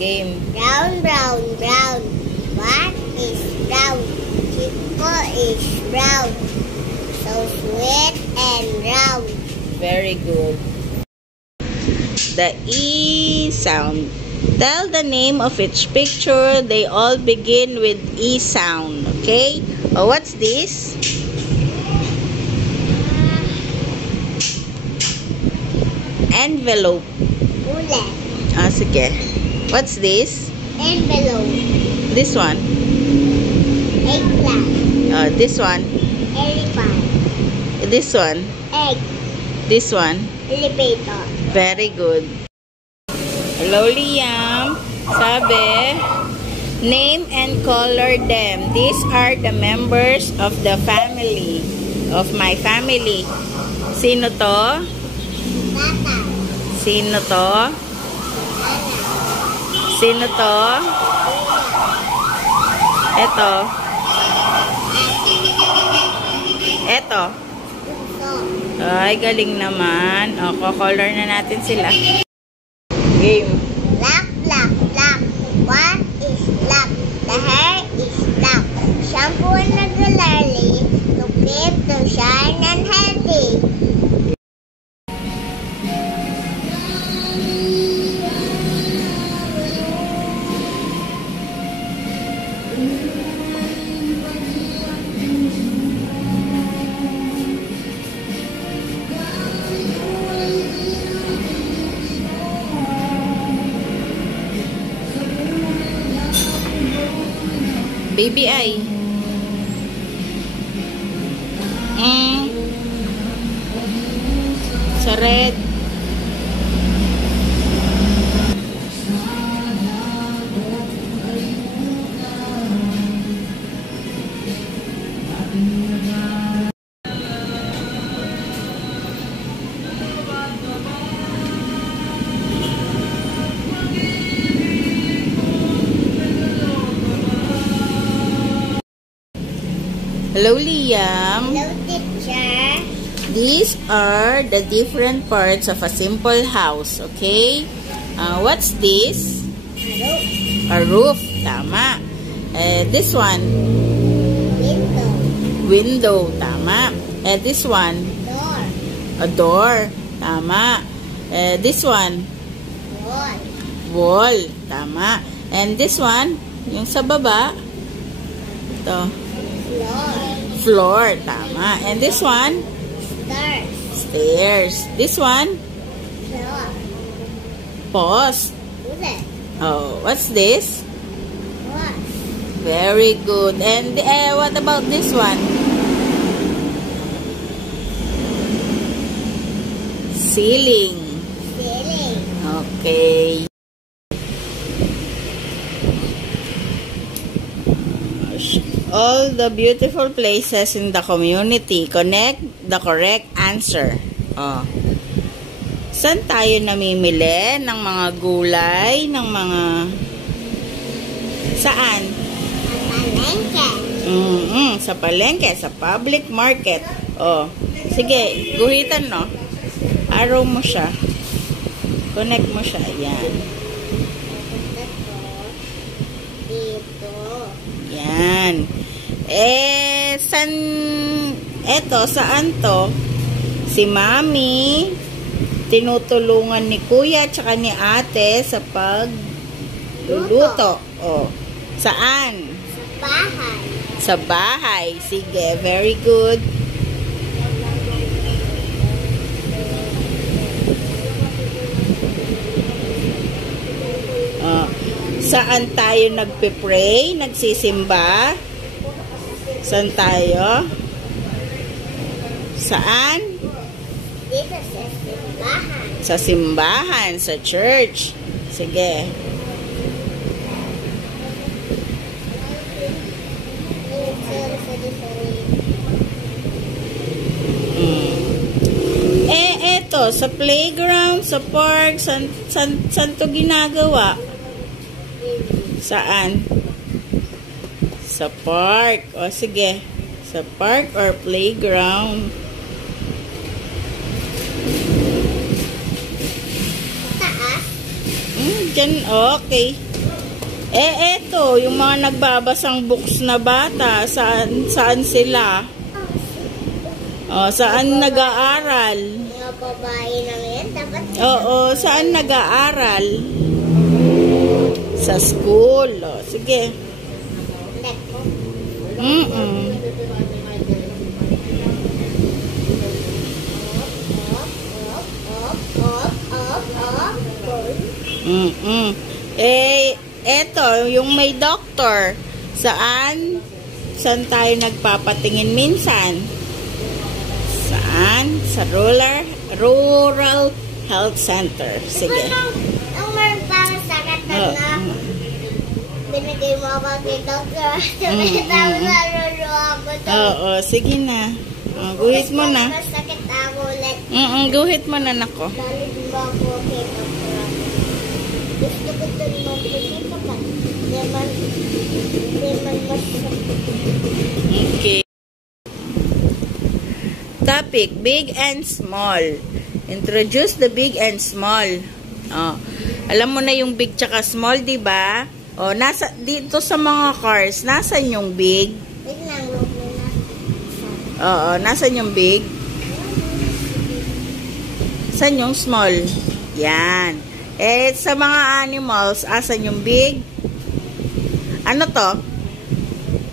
game. Brown, brown, brown. What is brown? Chico is brown. So sweet and round. Very good. The E sound. Tell the name of each picture. They all begin with E sound. Okay? Oh, what's this? Envelope. Ulet. Sige. What's this? Envelope. This one. Eggplant. This one. Elephant. This one. Egg. This one. Elevator. Very good. Hello, Liam. Sabi, name and color them. These are the members of the family. Of my family. Sino to? Tata. Sino to? Sino to? Eto. Eto. Ay, galing naman. O, color na natin sila. Game. Black, black, black. What is black? The hair is black. Shampoo regularly to keep to shine and healthy. Baby ay. Sa red. Hello, Liam. Hello, teacher. These are the different parts of a simple house, okay? What's this? A roof. Tama. This one? Window. Window. Tama. This one? Door. A door. Tama. This one? Wall. Wall. Tama. And this one? Yung sa baba? Ito. Floor. Floor. Tama. And this one? Stairs. Stairs. This one? Floor. Post. Ulet. Oh, what's this? What? Very good. And what about this one? Ceiling. Ceiling. Okay. All the beautiful places in the community. Connect the correct answer. Oh. Saan tayo namimili ng mga gulay, ng mga... Saan? Palengke. Sa palengke, sa public market. Oh. Sige, guhitan, no? Arrow mo siya. Connect mo siya. Yan. Dito. Yan. Saan to? Si Mami, tinutulungan ni Kuya tsaka ni Ate sa pagluluto. Oh. Saan? Sa bahay. Sa bahay. Sige, very good. Saan tayo nagpe-pray? Nagsisimba? Saan tayo? Saan? Dito sa simbahan. Sa simbahan, sa church. Sige. Eto, sa playground, sa park, saan to ginagawa? Saan? Sa park. O, sige. Sa park or playground. Taas. Dyan, okay. Eto, yung mga nagbabasang books na bata, saan sila? Saan nag-aaral? Mga babae lang yan, dapat. Oo, saan nag-aaral? Sa school. Sige. Eto, yung may doctor. Saan tayo nagpapatingin minsan? Saan? Sa rural health center. Sige. Ang meron parang sakit na binigay mo ako kay doctor. Tapos naruruwa ako to. Oo, sige na. Guhit mo na. Masakit ako ulit. Guhit mo na, nako. Lalibig mo ako kay doctor. Gusto ko ito magpapita pa. Hindi man masakit. Okay. Topic, big and small. Introduce the big and small. Alam mo na yung big tsaka small, di ba? Nasa dito sa mga cars, nasan yung big? Wait lang, huwag mo na. Nasan yung big? Saan yung small? Yan. Sa mga animals, asan yung big? Ano to?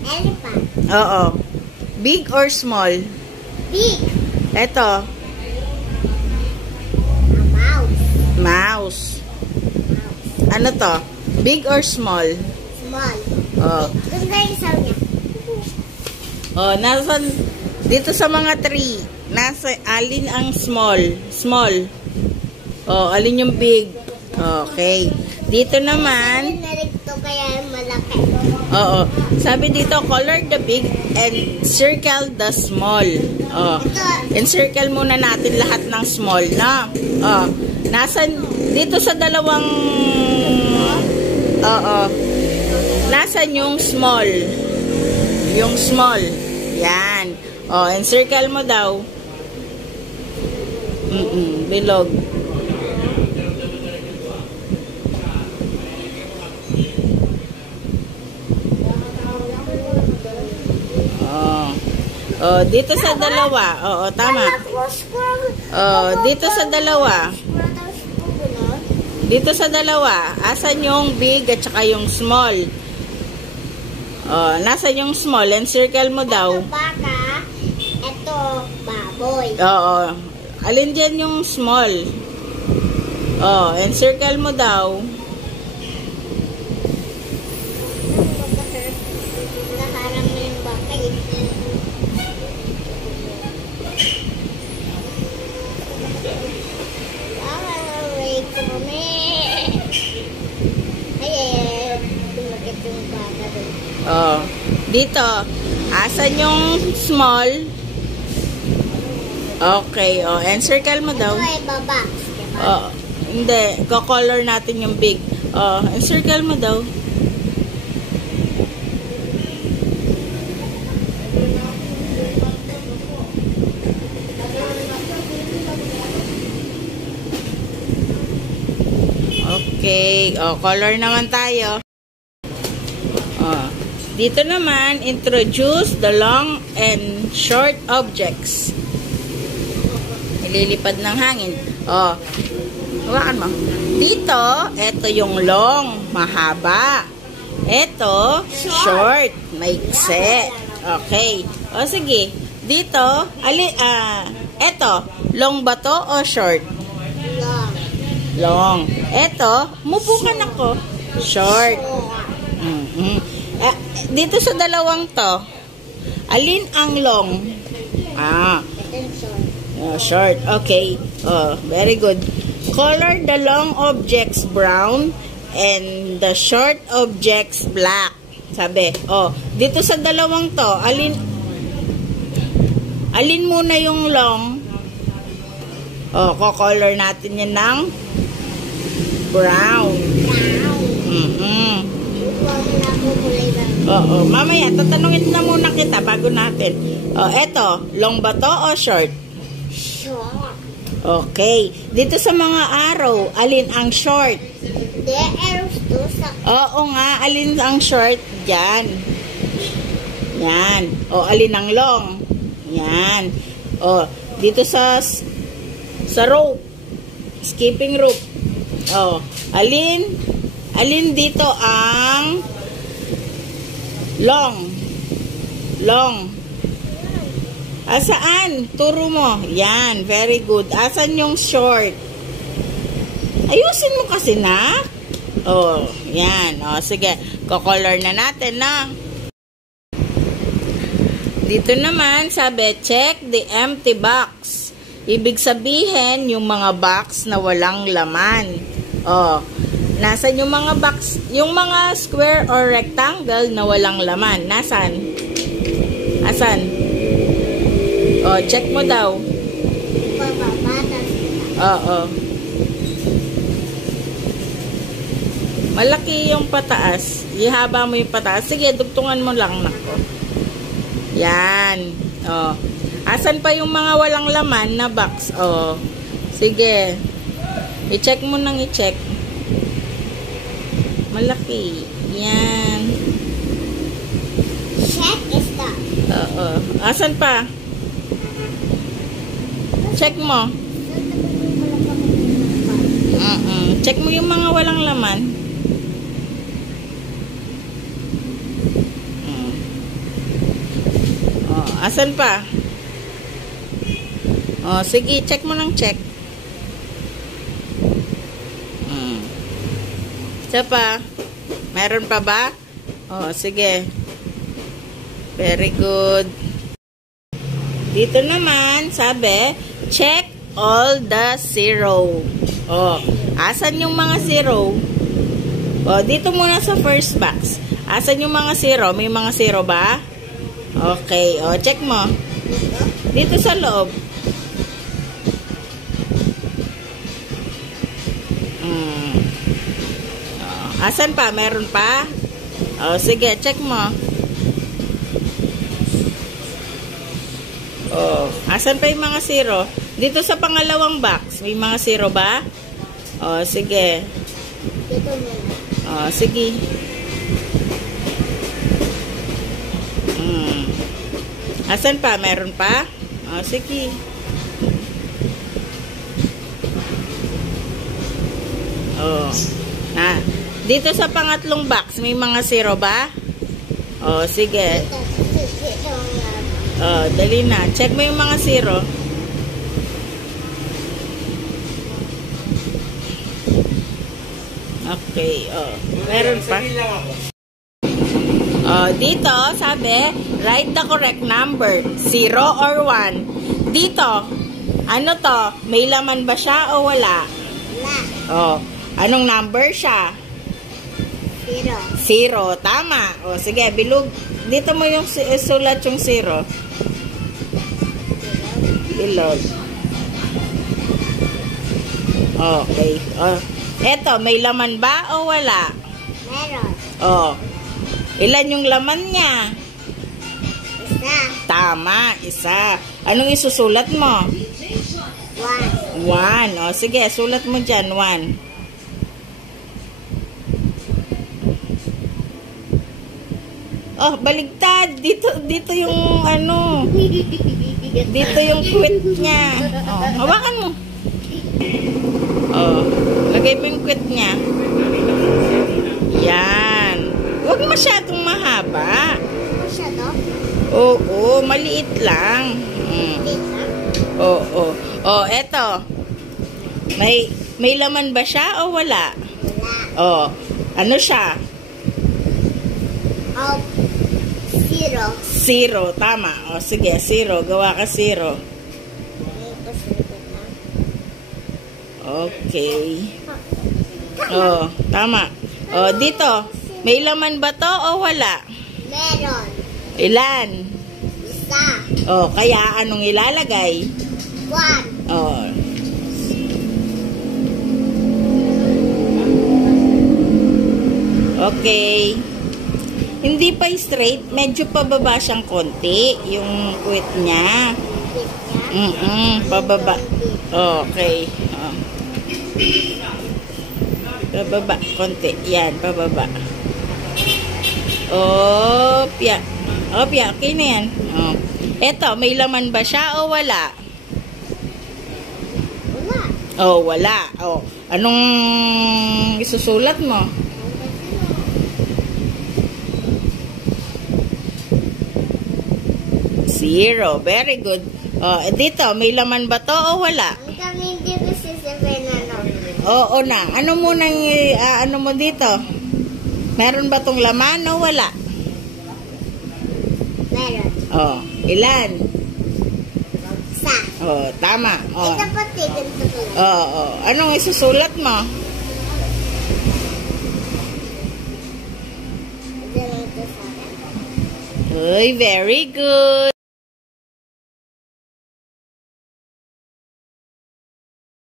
Elephant. Oo. Big or small? Big. Eto. Mouse. Mouse. Ano to? Big or small? Small. Ganda yung sound niya. Nasan, dito sa mga tree, alin ang small? Small. Alin yung big? Okay. Dito naman, Narito kaya malaki. sabi dito, color the big and circle the small. Encircle muna natin lahat ng small na. Nasan, dito sa dalawang, nasan yung small? Yung small. Yan. Encircle mo daw. Bilog. Dito sa dalawa. Tama. Dito sa dalawa. Dito sa dalawa. Asan yung big at saka yung small? Nasan yung small? Encircle mo daw. Ito baka. Ito baboy. Alin dyan yung small? Encircle mo daw. Nakaharang na yung baka eh. Aray ko me. Ay, tumakit yung baka doon. Dito. Asan yung small? Okay. Encircle mo daw. Ito ay baba. Diba? Hindi. Ko-color natin yung big. Encircle mo daw. Okay. Color naman tayo. Dito naman, introduce the long and short objects. Ililipad ng hangin. Hawakan mo. Dito, ito yung long, mahaba. Ito, short, maikse. Okay. Sige. Dito, ito, long ba to o short? Long. Long. Ito, mubukan ako. Short. Dito sa dalawang to, alin ang long? Short. Okay. Very good. Color the long objects brown and the short objects black. Sabi. Dito sa dalawang to, alin muna yung long? Ko-color natin yan ng brown. Mamaya, tatanungin na muna kita bago natin. Eto, long ba to o short? Short. Okay. Dito sa mga arrow, alin ang short? Hindi, arrows to sa... Oo nga, alin ang short? Yan. Yan. O, alin ang long? Yan. O, dito sa rope. Skipping rope. O, alin dito ang long? Long. Asaan? Turo mo. Yan, very good. Asan yung short? Ayusin mo kasi na. Oh, yan. Oh, sige. Ko-color na natin na. Dito naman, sabi, check the empty box. Ibig sabihin, yung mga box na walang laman. Oh, nasan yung mga box? Yung mga square or rectangle na walang laman. Nasan? Asan? Oh, check mo daw. Oo. Malaki yung pataas. Ihaba mo yung pataas. Sige, dugtungan mo lang, nako. Yan. Oh. Asan pa yung mga walang laman na box? Oh. Sige. I-check mo nang i-check. Malaki. Yan. Check is that. Oo. Asan pa? Check mo. Check mo yung mga walang laman. Asan pa? Oh, sige, check mo ng check. Isa pa? Meron pa ba? Oh, sige. Very good. Dito naman, sabi, check all the zero. Oh, asan yung mga zero? Oh, dito muna sa first box. Asan yung mga zero? May mga zero ba? Okay. O, check mo. Dito sa loob. Asan pa? Meron pa? O, sige. Check mo. O, asan pa yung mga zero? Dito sa pangalawang box. May mga zero ba? O, sige. Dito muna. O, sige. Asan pa? Meron pa? O, sige. O. Dito sa pangatlong box, may mga zero ba? O, sige. O, dali na. Check mo yung mga zero. Okay. O, meron pa? Oh, dito, sabi, write the correct number. 0 or 1. Dito, ano to? May laman ba siya o wala? Wala. Oh, anong number siya? 0. 0. Tama. Oh, sige, bilog. Dito mo yung sulat yung 0. Bilog. Okay. Oh, eto, may laman ba o wala? Meron. Oh. Ilan yung laman niya? Isa. Tama, isa. Anong isusulat mo? 1. 1. O, sige, sulat mo dyan, 1. Oh, baligtad. Dito yung ano. Dito yung quit niya. Oh, hawakan mo. Oh, lagay mo yung quit niya. Yan. Huwag masyadong mahaba. Masyado? Oo, maliit lang. Dito? Oo. Oh, eto. May laman ba siya o wala? Wala. Oh, ano siya? 0. 0, tama. O, sige, 0. Gawa ka 0. Okay. Oh, tama. Oh, dito. May laman ba to o wala? Meron. Ilan? Isa. Oh, kaya anong ilalagay? 1. Oh. Okay. Hindi pa straight, medyo pababa siyang konti yung quit niya. Pababa. Okay. Pababa, konti. Yan, pababa. Opya. Opya, okay na yan. Oh. Eto, may laman ba siya o wala? Wala. Oh, wala. Oh, anong isusulat mo? Zero. Very good. Oh, dito, may laman ba to o wala? Kami dito si Sevenano. Oo na. Ano mo nang ano mo dito? Meron ba tong laman o wala? Meron. Oh, ilan? Sa. Oh, tama. Oh. Ito pati, ganito ko lang. Oo. Anong isusulat mo? Ito lang ito sa akin. Uy, very good.